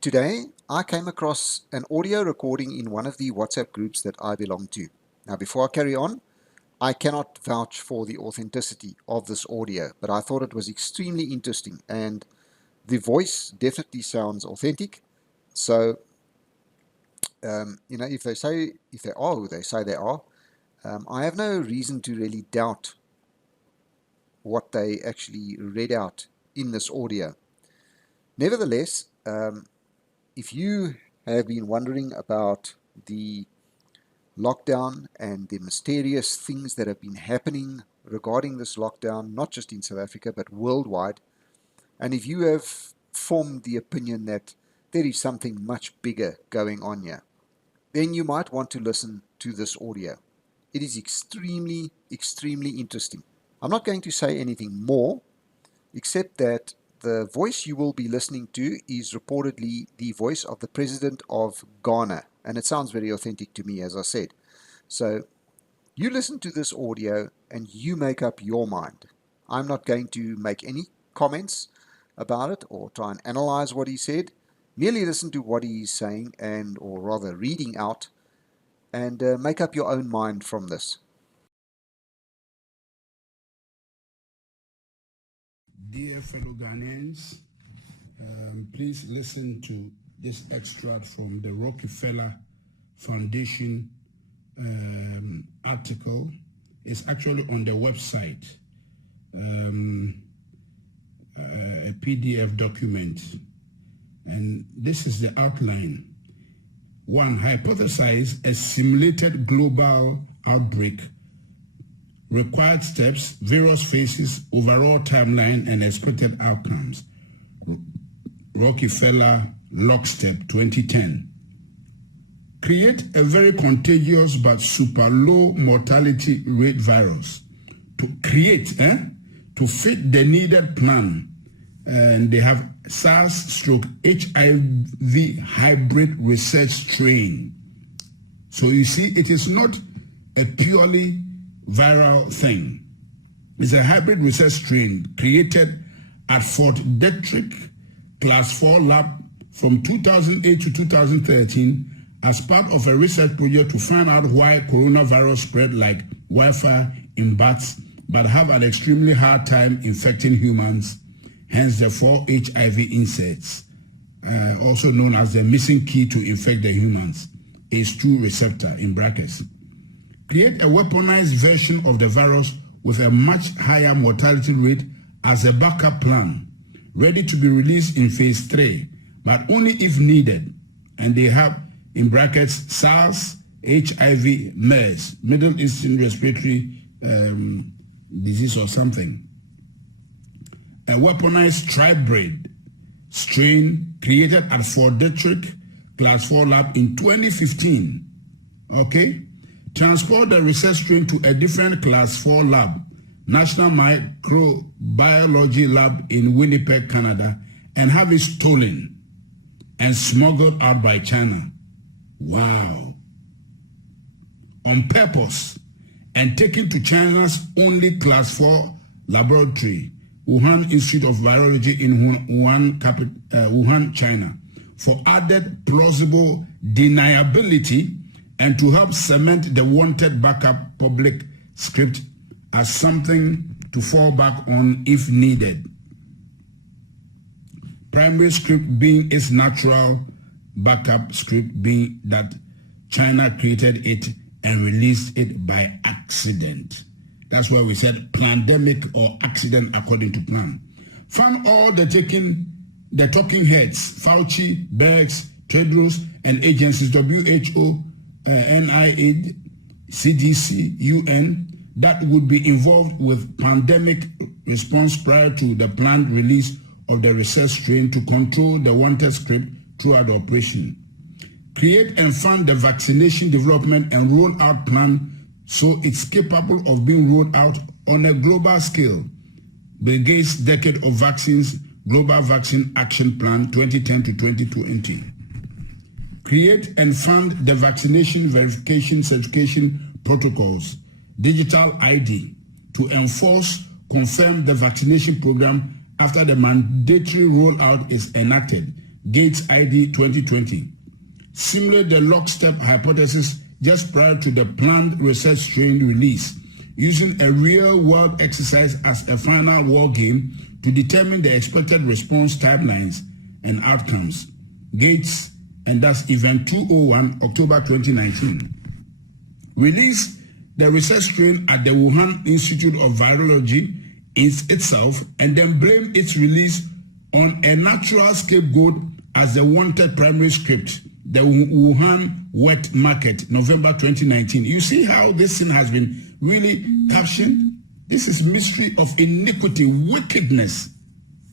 Today, I came across an audio recording in one of the WhatsApp groups that I belong to. Now, before I carry on, I cannot vouch for the authenticity of this audio, but I thought it was extremely interesting and the voice definitely sounds authentic. So, if they are who they say they are, I have no reason to really doubt what they actually read out in this audio. Nevertheless, if you have been wondering about the lockdown and the mysterious things that have been happening regarding this lockdown, not just in South Africa but worldwide, and if you have formed the opinion that there is something much bigger going on here, then you might want to listen to this audio. It is extremely, extremely interesting. I'm not going to say anything more, except that the voice you will be listening to is reportedly the voice of the president of Ghana, and it sounds very authentic to me, as I said. So you listen to this audio and you make up your mind. I'm not going to make any comments about it or try and analyze what he said. Merely listen to what he is saying, and or rather reading out, and make up your own mind from this. Dear fellow Ghanaians, please listen to this extract from the Rockefeller Foundation article. It's actually on the website, a PDF document. And this is the outline. 1. Hypothesize a simulated global outbreak. Required steps, various phases, overall timeline, and expected outcomes. Rockefeller Lockstep 2010. Create a very contagious but super low mortality rate virus. To to fit the needed plan. And they have SARS/HIV hybrid research strain. So you see, it is not a purely viral thing. It's a hybrid research strain created at Fort Detrick Class 4 lab from 2008 to 2013 as part of a research project to find out why coronavirus spread like wildfire in bats but have an extremely hard time infecting humans, hence the 4 HIV insects, also known as the missing key to infect the humans, ACE2 receptor in brackets. Create a weaponized version of the virus with a much higher mortality rate as a backup plan, ready to be released in phase 3, but only if needed. And they have, in brackets, SARS, HIV, MERS, Middle Eastern Respiratory Disease or something. A weaponized tribrid strain created at Fort Detrick Class 4 lab in 2015. Okay? Transport the research strain to a different Class 4 lab, National Microbiology Lab in Winnipeg, Canada, and have it stolen and smuggled out by China. Wow. On purpose, and taken to China's only Class 4 laboratory, Wuhan Institute of Virology in Wuhan, China, for added plausible deniability and to help cement the wanted backup public script as something to fall back on if needed. Primary script being its natural backup script being that China created it and released it by accident. That's why we said plandemic or accident according to plan. Found all the talking heads, Fauci, Bergs, Tedros, and agencies, WHO, NIH, CDC, UN, that would be involved with pandemic response prior to the planned release of the research strain to control the wanted script throughout the operation. Create and fund the vaccination development and rollout plan so it's capable of being rolled out on a global scale. Bill Gates' Decade of Vaccines Global Vaccine Action Plan 2010 to 2020. Create and fund the vaccination verification certification protocols, digital ID, to enforce, confirm the vaccination program after the mandatory rollout is enacted, Gates ID 2020. Similarly, the lockstep hypothesis just prior to the planned research strain release, using a real-world exercise as a final war game to determine the expected response timelines and outcomes. Gates, and that's Event 201, October 2019. Release the research strain at the Wuhan Institute of Virology itself, and then blame its release on a natural scapegoat as the wanted primary script, the Wuhan wet market, November 2019. You see how this thing has been really captioned? This is mystery of iniquity, wickedness,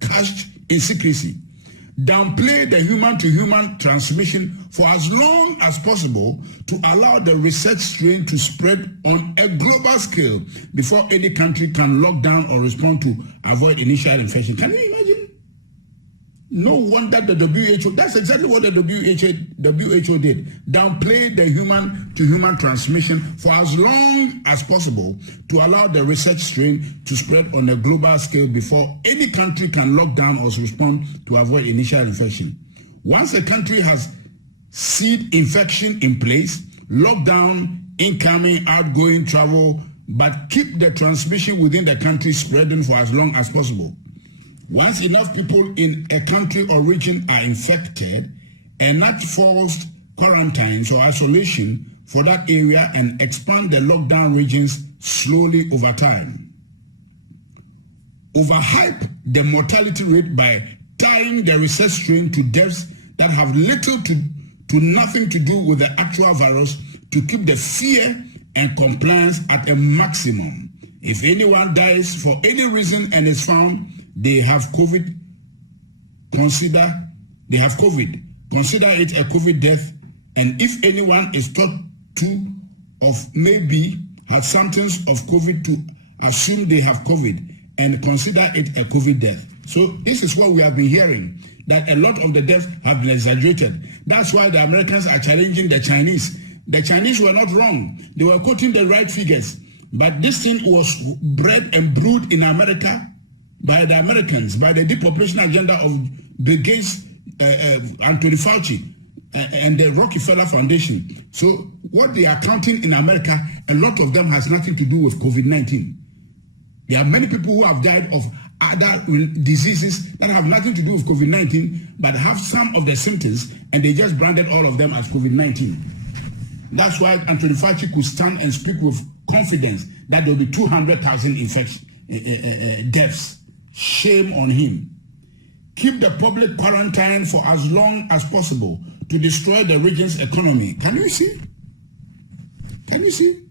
cached in secrecy. Downplay the human-to-human transmission for as long as possible to allow the research strain to spread on a global scale before any country can lock down or respond to avoid initial infection. Can you imagine? No wonder the WHO, that's exactly what the WHO did. Downplay the human-to-human transmission for as long as possible to allow the research strain to spread on a global scale before any country can lock down or respond to avoid initial infection. Once a country has seed infection in place, lock down incoming, outgoing travel, but keep the transmission within the country spreading for as long as possible. Once enough people in a country or region are infected, enact forced quarantines or isolation for that area and expand the lockdown regions slowly over time. Overhype the mortality rate by tying the research strain to deaths that have little to nothing to do with the actual virus to keep the fear and compliance at a maximum. If anyone dies for any reason and is found they have COVID, consider it a COVID death, and if anyone is thought to of maybe had symptoms of COVID, to assume they have COVID and consider it a COVID death. So this is what we have been hearing, that a lot of the deaths have been exaggerated. That's why the Americans are challenging the Chinese. The Chinese were not wrong. They were quoting the right figures. But this thing was bred and brewed in America by the Americans, by the depopulation agenda of Bill Gates, Anthony Fauci, and the Rockefeller Foundation. So what they are counting in America, a lot of them has nothing to do with COVID-19. There are many people who have died of other diseases that have nothing to do with COVID-19, but have some of the symptoms, and they just branded all of them as COVID-19. That's why Anthony Fauci could stand and speak with confidence that there will be 200,000 deaths. Shame on him. Keep the public quarantine for as long as possible to destroy the region's economy. Can you see? Can you see?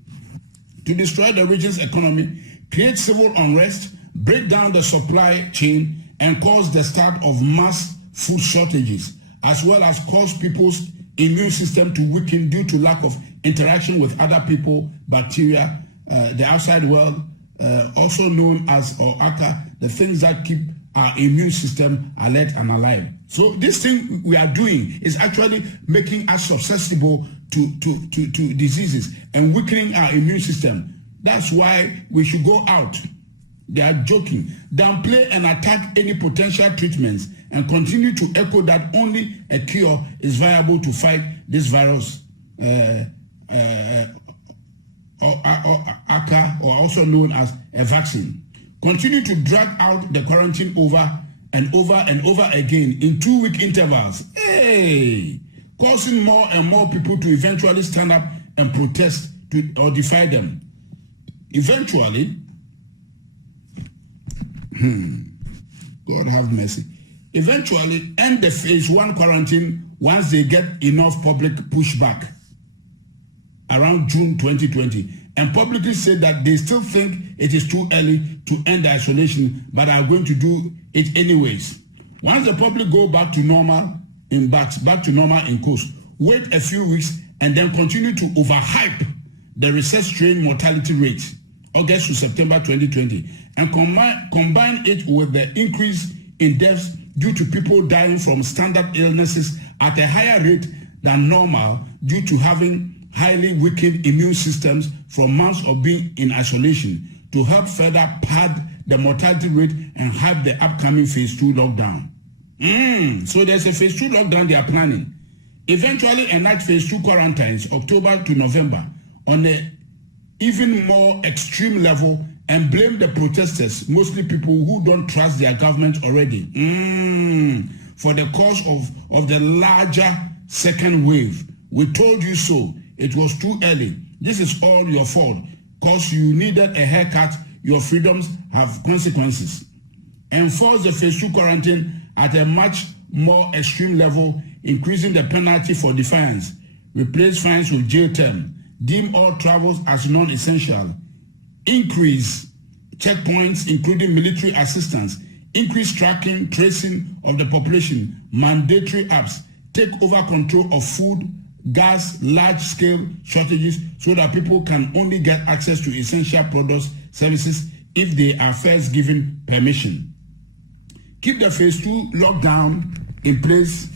To destroy the region's economy, create civil unrest, break down the supply chain, and cause the start of mass food shortages, as well as cause people's immune system to weaken due to lack of interaction with other people, bacteria, the outside world, also known as ACA, the things that keep our immune system alert and alive. So this thing we are doing is actually making us susceptible to diseases and weakening our immune system. That's why we should go out. They are joking. Downplay and attack any potential treatments and continue to echo that only a cure is viable to fight this virus, or ACA, or also known as a vaccine. Continue to drag out the quarantine over and over and over again in 2-week intervals. Hey, causing more and more people to eventually stand up and protest or defy them. Eventually, God have mercy. Eventually, end the phase 1 quarantine once they get enough public pushback around June 2020, and publicly said that they still think it is too early to end the isolation, but are going to do it anyways. Once the public go back to normal in course, wait a few weeks and then continue to overhype the research strain mortality rate, August to September 2020, and combine it with the increase in deaths due to people dying from standard illnesses at a higher rate than normal due to having highly weakened immune systems from months of being in isolation, to help further pad the mortality rate and hype the upcoming phase 2 lockdown. So there's a phase 2 lockdown they are planning. Eventually enact phase 2 quarantines October to November on a even more extreme level and blame the protesters, mostly people who don't trust their government already, for the cause of the larger second wave. We told you so. It was too early. This is all your fault because you needed a haircut. Your freedoms have consequences. Enforce the phase 2 quarantine at a much more extreme level, increasing the penalty for defiance. Replace fines with jail term. Deem all travels as non-essential. Increase checkpoints, including military assistance. Increase tracking, tracing of the population. Mandatory apps. Take over control of food, gas, large-scale shortages so that people can only get access to essential products, services, if they are first given permission. Keep the phase 2 lockdown in place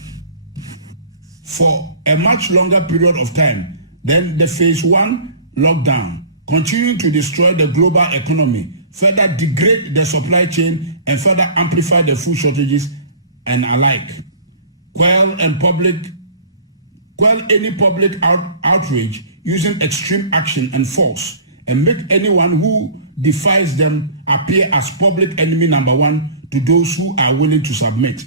for a much longer period of time than the phase 1 lockdown, continuing to destroy the global economy, further degrade the supply chain, and further amplify the food shortages and alike. Quell any public outrage using extreme action and force, and make anyone who defies them appear as public enemy number 1 to those who are willing to submit.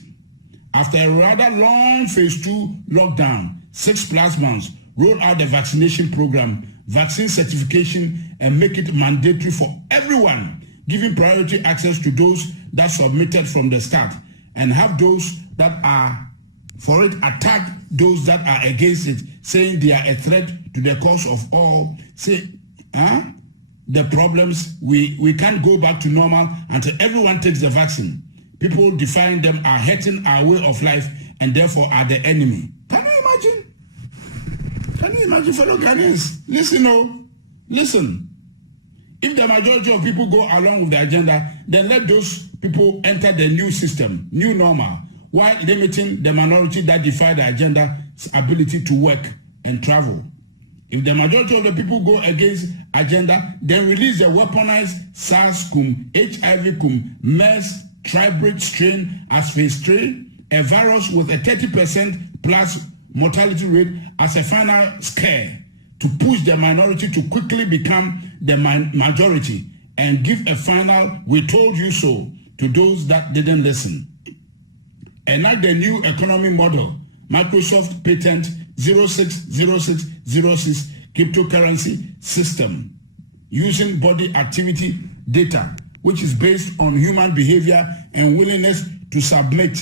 After a rather long phase 2 lockdown, 6+ months, roll out the vaccination program, vaccine certification, and make it mandatory for everyone, giving priority access to those that submitted from the start, and have those that are for it attack those that are against it, saying they are a threat to the cause of all. Say, the problems, we can't go back to normal until everyone takes the vaccine. People defying them are hurting our way of life and therefore are the enemy. Can you imagine? Can you imagine, fellow Ghanaians? Listen. If the majority of people go along with the agenda, then let those people enter the new system, new normal, while limiting the minority that defy the agenda's ability to work and travel. If the majority of the people go against agenda, then release the weaponized SARS-CoV, HIV-CoV, MERS, tribrid strain as phase 3, a virus with a 30% plus mortality rate as a final scare to push the minority to quickly become the majority and give a final "we told you so" to those that didn't listen. Enact the new economy model, Microsoft Patent 060606 cryptocurrency system, using body activity data, which is based on human behavior and willingness to submit.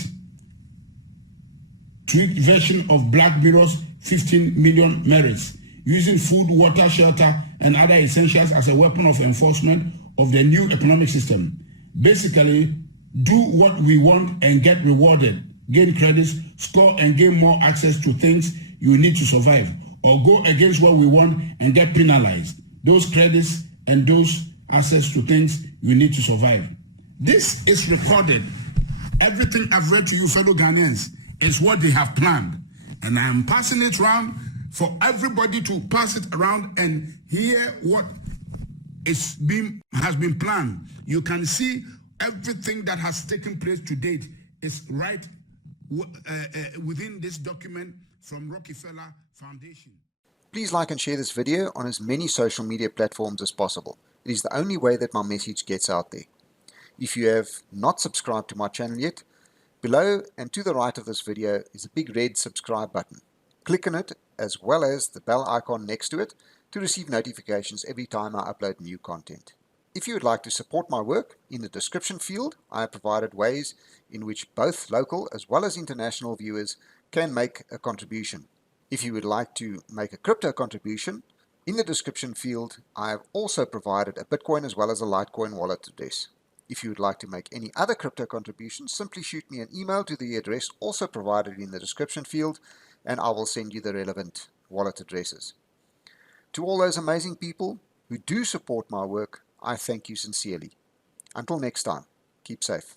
Tweaked version of Black Mirror's 15 million merits, using food, water, shelter, and other essentials as a weapon of enforcement of the new economic system. Basically, do what we want and get rewarded, gain credits, score and gain more access to things you need to survive, or go against what we want and get penalized, those credits and those access to things you need to survive. This is recorded. Everything I've read to you, fellow Ghanaians, is what they have planned. And I am passing it around for everybody to pass it around and hear what has been planned. You can see everything that has taken place to date is right within this document from Rockefeller Foundation. Please like and share this video on as many social media platforms as possible. It is the only way that my message gets out there. If you have not subscribed to my channel yet, below and to the right of this video is a big red subscribe button. Click on it as well as the bell icon next to it to receive notifications every time I upload new content. If you would like to support my work, in the description field I have provided ways in which both local as well as international viewers can make a contribution. If you would like to make a crypto contribution, in the description field I have also provided a Bitcoin as well as a Litecoin wallet address. If you would like to make any other crypto contributions, simply shoot me an email to the address also provided in the description field and I will send you the relevant wallet addresses. To all those amazing people who do support my work, I thank you sincerely. Until next time, keep safe.